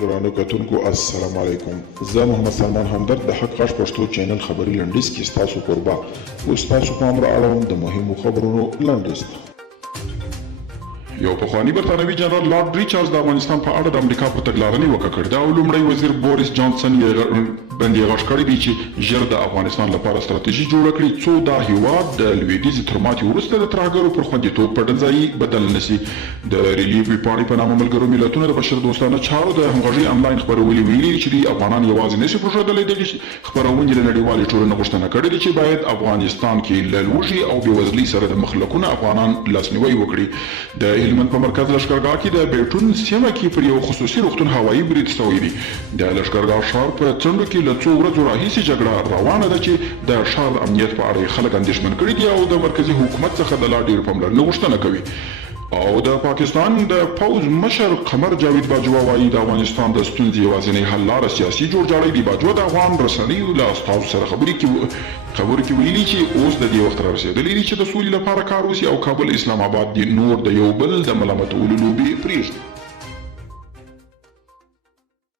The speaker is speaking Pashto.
ګرانو کتونکو السلام علیکم. زه محمد سلمان همدرد د حق غږ پښتو چینل خبري لنډیز کې ستاسو کوربه اوس تاسو پام را اړوم د مهمو خبرونو لنډیز ته. یو پخوانی برطانوي جنرال لارډ ریچارډز د افغانستان په اړه د امریکا په تګلارنې وکړه ده او لومړی وزیر بوریس جانسن باندې غږ کړی دی چې ژر د افغانستان لپاره ستراتیژي جوړه کړي څو دا هیواد د لویدیځ تر ماتې وروسته د ترهګرو پر خوندیتوب په ډلځایي بدل نشي. د ریلیف ویبپاڼې په نامه ملګرو ملتونو د بشر دوستانه چارو د همغږۍ انلاین خپرولې ویلي چې د افغانان یوازې نشي پرېښودلی دغې خپرونې له نړیوالې ټولنې غوښتنه کړې ده چې باید افغانستان کې له لوږې او بېوزلۍ سره د مخ لکونه افغانان لاسنیوی وکړي. د هلمند په مرکز لښکرګاه کې د بیټون سیمه کې پر یو خصوصي روغتون هوایي برید شوی دی. د لښکرګاه ښار په څنډو کې له څو ورځو راهیسې جګړه روانه ده چې د ښار د امنیت په اړه خلک اندېښمن کړي دي او د مرکزي حکومت څخه د لا ډېر پاملرنې غوښتنه کوي. او د پاکستان د پوځ مشر قمر جاوید باجوا وایي د افغانستان د ستونزې یوازینۍ حل لاره سیاسي جوړجاړی دی. باجوا د افغان رسنیو له استازو سره خبرو کې ویلي چې اوس د دې وخت را رسېدلی دی چې د سولې لپاره کار وشي او کابل اسلام آباد نور د یو بل د ملامتولو لوبې پرېږدي.